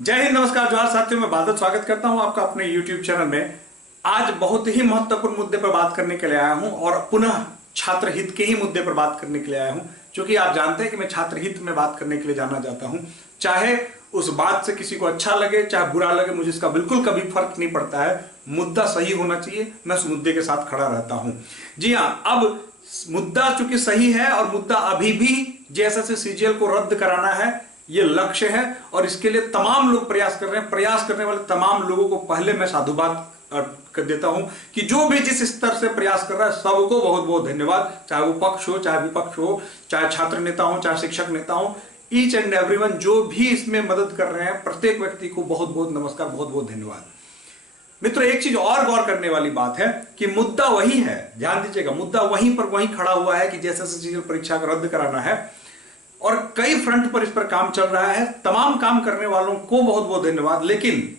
जय हिंद, नमस्कार, जोहार साथियों। मैं बादल स्वागत करता हूं आपका अपने YouTube चैनल में। आज बहुत ही महत्वपूर्ण मुद्दे पर बात करने के लिए आया हूं और पुनः छात्र हित के ही मुद्दे पर बात करने के लिए आया हूं, क्योंकि आप जानते हैं कि मैं छात्र हित में बात करने के लिए जाना चाहता हूं। चाहे उस बात से किसी को अच्छा लगे चाहे बुरा लगे, मुझे इसका बिल्कुल कभी फर्क नहीं पड़ता है। मुद्दा सही होना चाहिए, मैं उस मुद्दे के साथ खड़ा रहता हूं। जी हाँ, अब मुद्दा चूंकि सही है और मुद्दा अभी भी जेएसएससी सीजीएल को रद्द कराना है, ये लक्ष्य है और इसके लिए तमाम लोग प्रयास कर रहे हैं। प्रयास करने वाले तमाम लोगों को पहले मैं साधुवाद कर देता हूं कि जो भी जिस स्तर से प्रयास कर रहा है सबको बहुत बहुत धन्यवाद। चाहे वो पक्ष हो चाहे विपक्ष हो, चाहे छात्र नेता हो चाहे शिक्षक नेता हो, ईच एंड एवरीवन जो भी इसमें मदद कर रहे हैं, प्रत्येक व्यक्ति को बहुत बहुत नमस्कार, बहुत बहुत धन्यवाद। मित्रों, एक चीज और गौर करने वाली बात है कि मुद्दा वही है, ध्यान दीजिएगा, मुद्दा वहीं पर वहीं खड़ा हुआ है कि जेएसएससी परीक्षा को रद्द कराना है और कई फ्रंट पर इस पर काम चल रहा है। तमाम काम करने वालों को बहुत बहुत धन्यवाद। लेकिन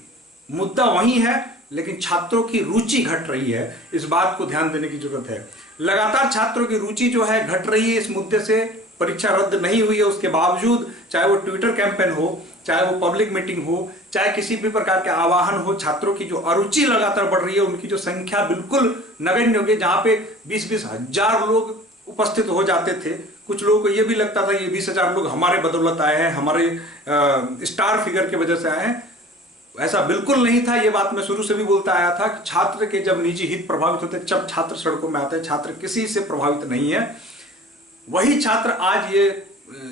मुद्दा वही है, लेकिन छात्रों की रुचि घट रही है, इस बात को ध्यान देने की जरूरत है। लगातार छात्रों की रुचि जो है घट रही है इस मुद्दे से। परीक्षा रद्द नहीं हुई है उसके बावजूद, चाहे वो ट्विटर कैंपेन हो, चाहे वो पब्लिक मीटिंग हो, चाहे किसी भी प्रकार के आवाहन हो, छात्रों की जो अरुचि लगातार बढ़ रही है, उनकी जो संख्या बिल्कुल नगण्य हो गई। जहां पे 20-20 हजार लोग उपस्थित हो जाते थे, कुछ लोगों को यह भी लगता था ये 20,000 लोग हमारे बदौलत आए हैं, हमारे स्टार फिगर की वजह से आए हैं। ऐसा बिल्कुल नहीं था। ये बात मैं शुरू से भी बोलता आया था कि छात्र के जब निजी हित प्रभावित होते, जब छात्र सड़कों में आते हैं, छात्र किसी से प्रभावित नहीं है। वही छात्र आज ये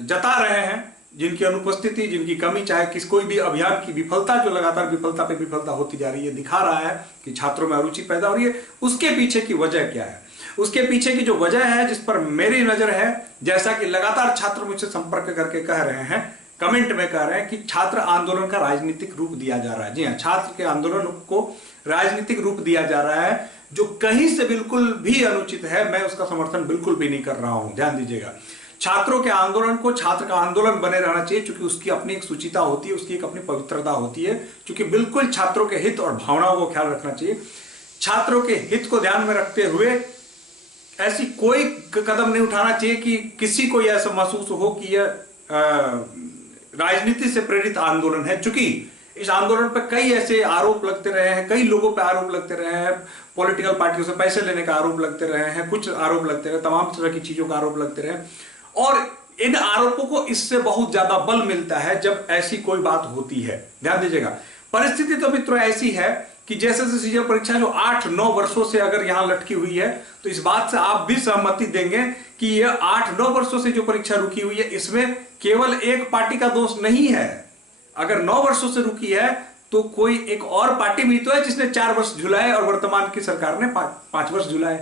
जता रहे हैं, जिनकी अनुपस्थिति, जिनकी कमी, चाहे कोई भी अभियान की विफलता, जो लगातार विफलता पे विफलता होती जा रही है, दिखा रहा है कि छात्रों में अरुचि पैदा हो रही है। उसके पीछे की वजह क्या है? उसके पीछे की जो वजह है, जिस पर मेरी नजर है, जैसा कि लगातार छात्र मुझसे संपर्क करके कह रहे हैं, कमेंट में कह रहे हैं कि छात्र आंदोलन का राजनीतिक रूप दिया जा रहा है। जी हाँ, छात्र के आंदोलन को राजनीतिक रूप दिया जा रहा है, जो कहीं से बिल्कुल भी अनुचित है। मैं उसका समर्थन बिल्कुल भी नहीं कर रहा हूं। ध्यान दीजिएगा, छात्रों के आंदोलन को छात्र का आंदोलन बने रहना चाहिए, क्योंकि उसकी अपनी एक सुचिता होती है, उसकी एक अपनी पवित्रता होती है, क्योंकि बिल्कुल छात्रों के हित और भावनाओं को ख्याल रखना चाहिए। छात्रों के हित को ध्यान में रखते हुए ऐसी कोई कदम नहीं उठाना चाहिए कि किसी को यह ऐसा महसूस हो कि यह राजनीति से प्रेरित आंदोलन है। चूंकि इस आंदोलन पर कई ऐसे आरोप लगते रहे हैं, कई लोगों पर आरोप लगते रहे हैं, पॉलिटिकल पार्टियों से पैसे लेने का आरोप लगते रहे हैं, कुछ आरोप लगते रहे, तमाम तरह की चीजों का आरोप लगते रहे, और इन आरोपों को इससे बहुत ज्यादा बल मिलता है जब ऐसी कोई बात होती है। ध्यान दीजिएगा, परिस्थिति तो मित्रों ऐसी है कि जेएसएससी सीजीएल परीक्षा जो 8-9 वर्षों से अगर यहां लटकी हुई है, तो इस बात से आप भी सहमति देंगे कि यह 8-9 वर्षों से जो परीक्षा रुकी हुई है, इसमें केवल एक पार्टी का दोष नहीं है। अगर 9 वर्षों से रुकी है तो कोई एक और पार्टी भी तो है जिसने 4 वर्ष झुलाए और वर्तमान की सरकार ने 5 वर्ष झुलाए।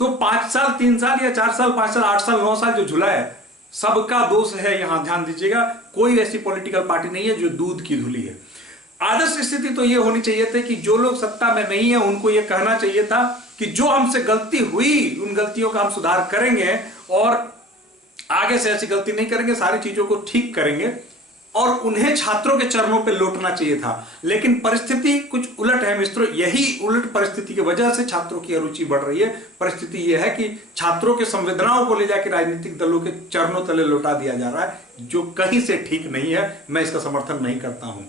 तो 5 साल, 3 साल या 4 साल, 5 साल, 8 साल, 9 साल जो झुलाए, सबका दोष है। यहां ध्यान दीजिएगा, कोई ऐसी पॉलिटिकल पार्टी नहीं है जो दूध की धुली है। आदर्श स्थिति तो यह होनी चाहिए थी कि जो लोग सत्ता में नहीं है उनको यह कहना चाहिए था कि जो हमसे गलती हुई उन गलतियों का हम सुधार करेंगे और आगे से ऐसी गलती नहीं करेंगे, सारी चीजों को ठीक करेंगे, और उन्हें छात्रों के चरणों पे लौटना चाहिए था। लेकिन परिस्थिति कुछ उलट है मित्रों। यही उलट परिस्थिति की वजह से छात्रों की अरुचि बढ़ रही है। परिस्थिति यह है कि छात्रों के संवेदनाओं को ले जाकर राजनीतिक दलों के चरणों तले लौटा दिया जा रहा है, जो कहीं से ठीक नहीं है। मैं इसका समर्थन नहीं करता हूं।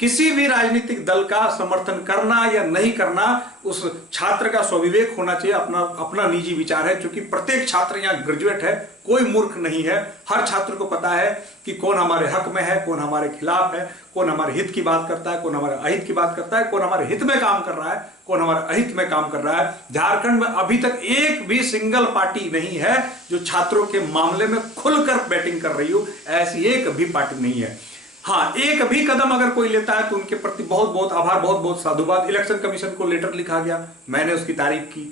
किसी भी राजनीतिक दल का समर्थन करना या नहीं करना उस छात्र का स्वविवेक होना चाहिए, अपना निजी विचार है। क्योंकि प्रत्येक छात्र यहाँ ग्रेजुएट है, कोई मूर्ख नहीं है। हर छात्र को पता है कि कौन हमारे हक में है, कौन हमारे खिलाफ है, कौन हमारे हित की बात करता है, कौन हमारे अहित की बात करता है, कौन हमारे हित में काम कर रहा है, कौन हमारे अहित में काम कर रहा है। झारखंड में अभी तक एक भी सिंगल पार्टी नहीं है जो छात्रों के मामले में खुलकर बैटिंग कर रही हो, ऐसी एक भी पार्टी नहीं है। हाँ, एक भी कदम अगर कोई लेता है तो उनके प्रति बहुत बहुत आभार, बहुत बहुत साधुवाद। इलेक्शन कमीशन को लेटर लिखा गया, मैंने उसकी तारीफ की।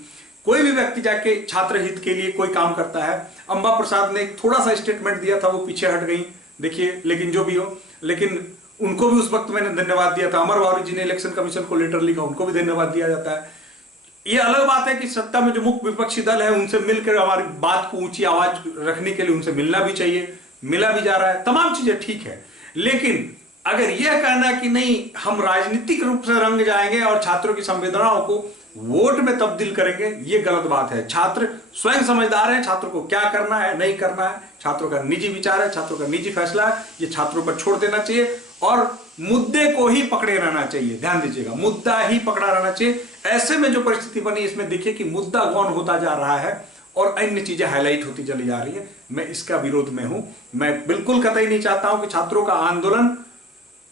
कोई भी व्यक्ति जाके छात्र हित के लिए कोई काम करता है। अंबा प्रसाद ने एक थोड़ा सा स्टेटमेंट दिया था, वो पीछे हट गई, देखिए, लेकिन जो भी हो, लेकिन उनको भी उस वक्त मैंने धन्यवाद दिया था। अमर वारी जी ने इलेक्शन कमीशन को लेटर लिखा, उनको भी धन्यवाद दिया जाता है। ये अलग बात है कि सत्ता में जो मुख्य विपक्षी दल है उनसे मिलकर हमारी बात को ऊंची आवाज रखने के लिए उनसे मिलना भी चाहिए, मिला भी जा रहा है, तमाम चीजें ठीक है। लेकिन अगर यह कहना कि नहीं हम राजनीतिक रूप से रंग जाएंगे और छात्रों की संवेदनाओं को वोट में तब्दील करेंगे, यह गलत बात है। छात्र स्वयं समझदार हैं छात्रों को क्या करना है नहीं करना है, छात्रों का निजी विचार है, छात्रों का निजी फैसला है, ये छात्रों पर छोड़ देना चाहिए और मुद्दे को ही पकड़े रहना चाहिए। ध्यान दीजिएगा, मुद्दा ही पकड़ा रहना चाहिए। ऐसे में जो परिस्थिति बनी इसमें देखिए कि मुद्दा गौण होता जा रहा है और अन्य चीजें हाईलाइट होती चली जा रही है। मैं इसका विरोध में हूं। मैं बिल्कुल कतई नहीं चाहता हूं कि छात्रों का आंदोलन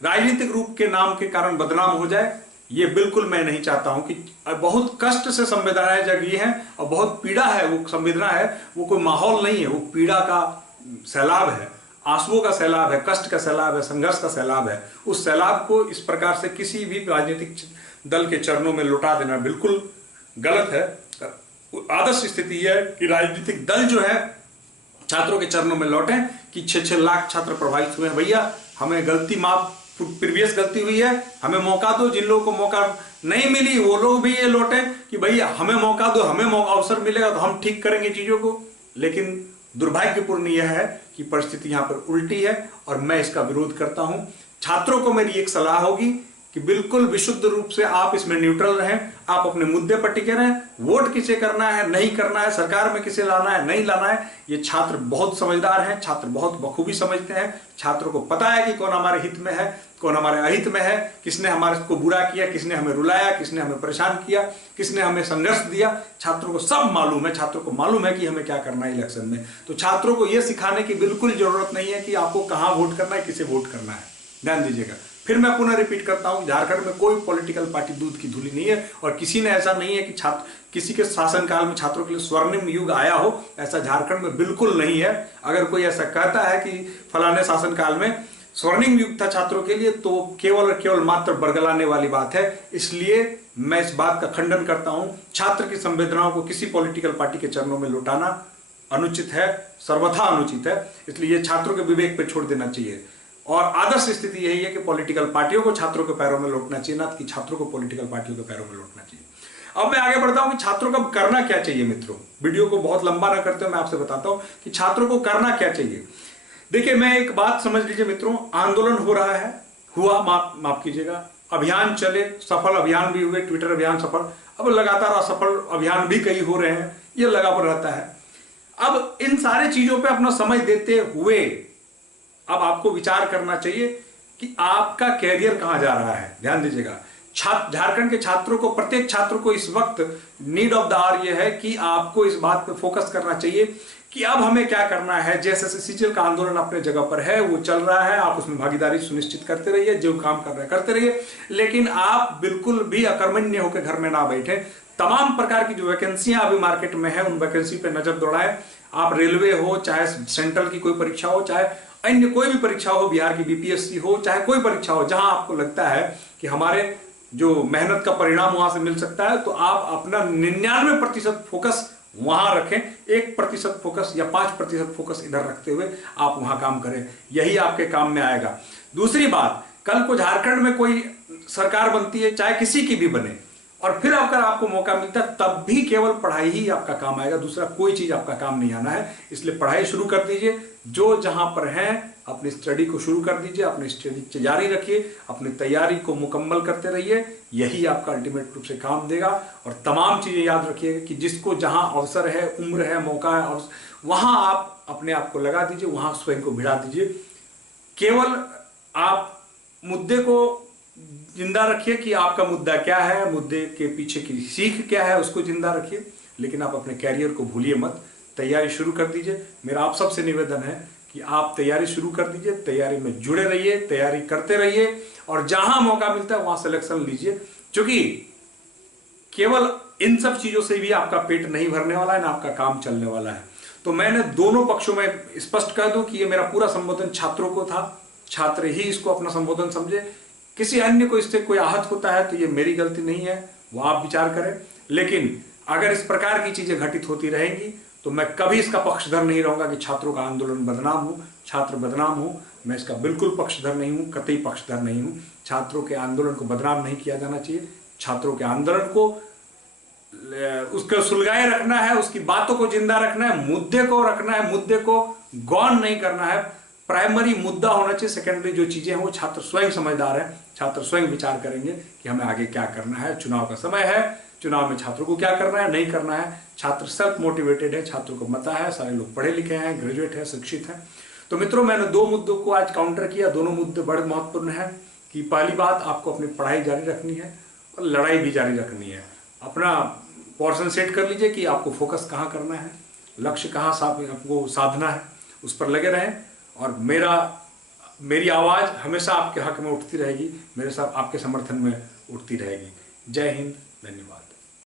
राजनीतिक रूप के नाम के कारण बदनाम हो जाए। ये बिल्कुल मैं नहीं चाहता हूं कि बहुत कष्ट से संवेदनाएं जगी हैं और बहुत पीड़ा है, वो संवेदना है, वो कोई माहौल नहीं है, वो पीड़ा का सैलाब है, आंसुओं का सैलाब है, कष्ट का सैलाब है, संघर्ष का सैलाब है। उस सैलाब को इस प्रकार से किसी भी राजनीतिक दल के चरणों में लौटा देना बिल्कुल गलत है। आदर्श स्थिति यह है कि राजनीतिक दल जो है छात्रों के चरणों में लौटे कि 6-6 लाख छात्र प्रभावित हुए हैं, भैया हमें गलती माफ, प्रीवियस गलती हुई है, हमें मौका दो। जिन लोगों को मौका नहीं मिली वो लोग भी ये लौटे कि भैया हमें मौका दो, हमें अवसर मिलेगा तो हम ठीक करेंगे चीजों को। लेकिन दुर्भाग्यपूर्ण यह है कि परिस्थिति यहां पर उल्टी है और मैं इसका विरोध करता हूं। छात्रों को मेरी एक सलाह होगी कि बिल्कुल विशुद्ध रूप से आप इसमें न्यूट्रल रहें, आप अपने मुद्दे पर टिके रहें। वोट किसे करना है नहीं करना है, सरकार में किसे लाना है नहीं लाना है, ये छात्र बहुत समझदार हैं, छात्र बहुत बखूबी समझते हैं। छात्रों को पता है कि कौन हमारे हित में है, कौन हमारे अहित में है, किसने हमारे को बुरा किया, किसने हमें रुलाया, किसने हमें परेशान किया, किसने हमें संघर्ष दिया। छात्रों को सब मालूम है, छात्रों को मालूम है कि हमें क्या करना है इलेक्शन में। तो छात्रों को यह सिखाने की बिल्कुल जरूरत नहीं है कि आपको कहां वोट करना है, किसे वोट करना है। ध्यान दीजिएगा, फिर मैं पुनः रिपीट करता हूं, झारखंड में कोई पॉलिटिकल पार्टी दूध की धूली नहीं है और किसी ने ऐसा नहीं है कि छात्र किसी के शासनकाल में छात्रों के लिए स्वर्णिम युग आया हो, ऐसा झारखंड में बिल्कुल नहीं है। अगर कोई ऐसा कहता है कि फलाने शासनकाल में स्वर्णिम युग था छात्रों के लिए, तो केवल और केवल मात्र बरगलाने वाली बात है। इसलिए मैं इस बात का खंडन करता हूं। छात्र की संवेदनाओं को किसी पॉलिटिकल पार्टी के चरणों में लौटाना अनुचित है, सर्वथा अनुचित है। इसलिए छात्रों के विवेक पर छोड़ देना चाहिए और आदर्श स्थिति यही है कि पॉलिटिकल पार्टियों को छात्रों के पैरों में लौटना चाहिए, ना कि छात्रों को पॉलिटिकल पार्टियों के पैरों में लौटना चाहिए। अब मैं आगे बढ़ता हूं कि छात्रों को करना क्या चाहिए। मित्रों, वीडियो को बहुत लंबा ना करते हुए मैं आपसे बताता हूं कि छात्रों को करना क्या चाहिए। देखिए, मैं एक बात समझ लीजिए मित्रों, आंदोलन हो रहा है, हुआ, माफ कीजिएगा, अभियान चले, सफल अभियान भी हुए, ट्विटर अभियान सफल, अब लगातार असफल अभियान भी कई हो रहे हैं, ये लगा पर रहता है। अब इन सारी चीजों पर अपना समय देते हुए अब आपको विचार करना चाहिए कि आपका कैरियर कहां जा रहा है। ध्यान दीजिएगा, झारखंड के छात्रों को, प्रत्येक छात्र को इस वक्त नीड ऑफ द आवर यह है कि आपको इस बात पे फोकस करना चाहिए कि अब हमें क्या करना है। जैसे सीजीएल का आंदोलन अपने जगह पर है, वो चल रहा है, आप उसमें भागीदारी सुनिश्चित करते रहिए, जो काम कर रहे हैं करते रहिए, लेकिन आप बिल्कुल भी अकर्मण्य होकर घर में ना बैठे। तमाम प्रकार की जो वैकेंसियां अभी मार्केट में है उन वैकेंसी पे नजर दौड़ाएं। आप रेलवे हो, चाहे सेंट्रल की कोई परीक्षा हो, चाहे अन्य कोई भी परीक्षा हो, बिहार की बीपीएससी हो, चाहे कोई परीक्षा हो, जहां आपको लगता है कि हमारे जो मेहनत का परिणाम वहां से मिल सकता है, तो आप अपना 99% फोकस वहां रखें, 1% फोकस या 5% फोकस इधर रखते हुए आप वहां काम करें, यही आपके काम में आएगा। दूसरी बात, कल को झारखंड में कोई सरकार बनती है, चाहे किसी की भी बने, और फिर अगर आपको मौका मिलता है, तब भी केवल पढ़ाई ही आपका काम आएगा, दूसरा कोई चीज आपका काम नहीं आना है। इसलिए पढ़ाई शुरू कर दीजिए, जो जहां पर हैं अपनी स्टडी को शुरू कर दीजिए, अपनी स्टडी जारी रखिए, अपनी तैयारी को मुकम्मल करते रहिए, यही आपका अल्टीमेट रूप से काम देगा। और तमाम चीजें याद रखिएगा कि जिसको जहां अवसर है, उम्र है, मौका है, वहां आप अपने आप को लगा दीजिए, वहां स्वयं को भिड़ा दीजिए। केवल आप मुद्दे को जिंदा रखिए कि आपका मुद्दा क्या है, मुद्दे के पीछे की सीख क्या है, उसको जिंदा रखिए, लेकिन आप अपने कैरियर को भूलिए मत। तैयारी शुरू कर दीजिए। मेरा आप सबसे निवेदन है कि आप तैयारी शुरू कर दीजिए, तैयारी में जुड़े रहिए, तैयारी करते रहिए और जहां मौका मिलता है वहां सिलेक्शन लीजिए, क्योंकि केवल इन सब चीजों से भी आपका पेट नहीं भरने वाला है, ना आपका काम चलने वाला है। तो मैंने दोनों पक्षों में स्पष्ट कर दूं कि ये मेरा पूरा संबोधन छात्रों को था, छात्र ही इसको अपना संबोधन समझे। किसी अन्य को इससे कोई आहत होता है तो ये मेरी गलती नहीं है, वो आप विचार करें। लेकिन अगर इस प्रकार की चीजें घटित होती रहेंगी तो मैं कभी इसका पक्षधर नहीं रहूंगा कि छात्रों का आंदोलन बदनाम हो, छात्र बदनाम हो। मैं इसका बिल्कुल पक्षधर नहीं हूं, कतई पक्षधर नहीं हूं। छात्रों के आंदोलन को बदनाम नहीं किया जाना चाहिए। छात्रों के आंदोलन को उसको सुलगाए रखना है, उसकी बातों को जिंदा रखना है, मुद्दे को रखना है, मुद्दे को गौण नहीं करना है। प्राइमरी मुद्दा होना चाहिए, सेकेंडरी जो चीजें हैं वो छात्र स्वयं समझदार है, छात्र स्वयं विचार करेंगे कि हमें आगे क्या करना है। चुनाव का समय है, चुनाव में छात्रों को क्या करना है नहीं करना है, छात्र सेल्फ मोटिवेटेड है, छात्रों को पता है, सारे लोग पढ़े लिखे हैं, ग्रेजुएट हैं, शिक्षित हैं। तो मित्रों, मैंने 2 मुद्दों को आज काउंटर किया। दोनों मुद्दे बड़े महत्वपूर्ण हैं कि पहली बात, आपको अपनी पढ़ाई जारी रखनी है और लड़ाई भी जारी रखनी है। अपना पोर्शन सेट कर लीजिए कि आपको फोकस कहाँ करना है, लक्ष्य कहाँ आपको साधना है, उस पर लगे रहें। और मेरी आवाज़ हमेशा आपके हक में उठती रहेगी, मेरे साथ आपके समर्थन में उठती रहेगी। जय हिंद, धन्यवाद।